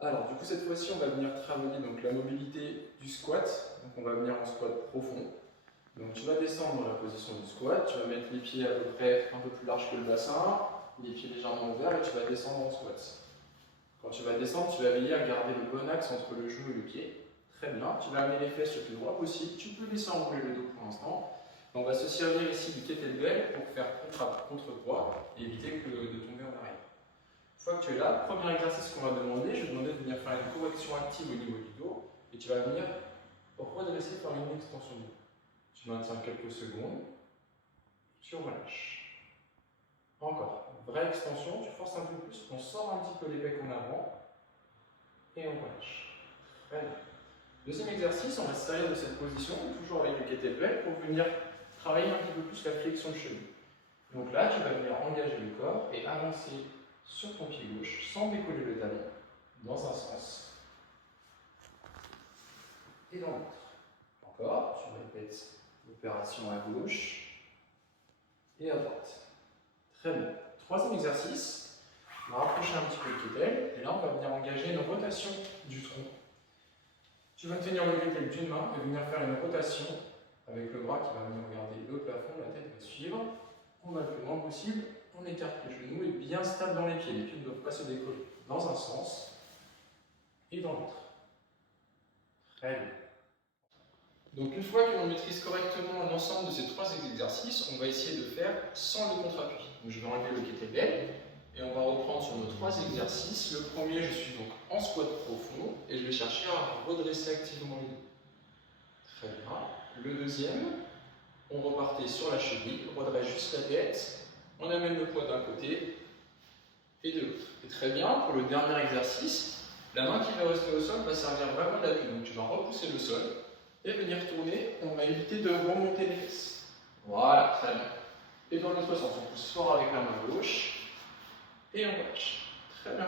Alors, du coup, cette fois-ci, on va venir travailler donc, la mobilité du squat. Donc, on va venir en squat profond. Donc, tu vas descendre dans la position du squat. Tu vas mettre les pieds à peu près un peu plus larges que le bassin, les pieds légèrement ouverts et tu vas descendre en squat. Quand tu vas descendre, tu vas veiller à garder le bon axe entre le genou et le pied. Très bien. Tu vas amener les fesses le plus droit possible. Tu peux laisser enrouler le dos pour l'instant. On va se servir ici du kettlebell pour faire contre-poids et éviter de tomber en arrière. Une fois que tu es là, premier exercice qu'on va demander, je vais demander de venir faire une correction active au niveau du dos et tu vas venir redresser par une extension du dos. Tu maintiens quelques secondes, tu relâches. Encore, vraie extension, tu forces un peu plus, on sort un petit peu les pecs en avant et on relâche. Très bien. Deuxième exercice, on va se servir de cette position, toujours avec le kettlebell, pour venir travailler un petit peu plus la flexion de cheville. Donc là, tu vas venir engager le corps et avancer sur ton pied gauche sans décoller le talon, dans un sens et dans l'autre. Encore, tu répètes l'opération à gauche et à droite. Très bien. Troisième exercice, on va rapprocher un petit peu le kettlebell et là, on va venir engager une rotation du tronc. Tu vas tenir le kettlebell d'une main et venir faire une rotation avec le bras qui va venir regarder le plafond, la tête va suivre. On va le plus loin possible, on écarte les genoux et bien stable dans les pieds. Les pieds ne doivent pas se décoller dans un sens et dans l'autre. Très bien. Donc une fois que l'on maîtrise correctement l'ensemble de ces trois exercices, on va essayer de faire sans le contre-appui. Donc je vais enlever le kettlebell et on va reprendre sur nos trois exercices. Le premier, je suis donc en squat profond et je vais chercher à redresser activement le dos. Très bien. Le deuxième, on repartait sur la cheville, on redresse juste la tête, on amène le poids d'un côté et de l'autre. Et très bien, pour le dernier exercice, la main qui va rester au sol va servir vraiment d'appui. Donc tu vas repousser le sol et venir tourner, on va éviter de remonter les fesses. Voilà, très bien. Et dans l'autre sens, on pousse fort avec la main gauche et on relâche. Très bien.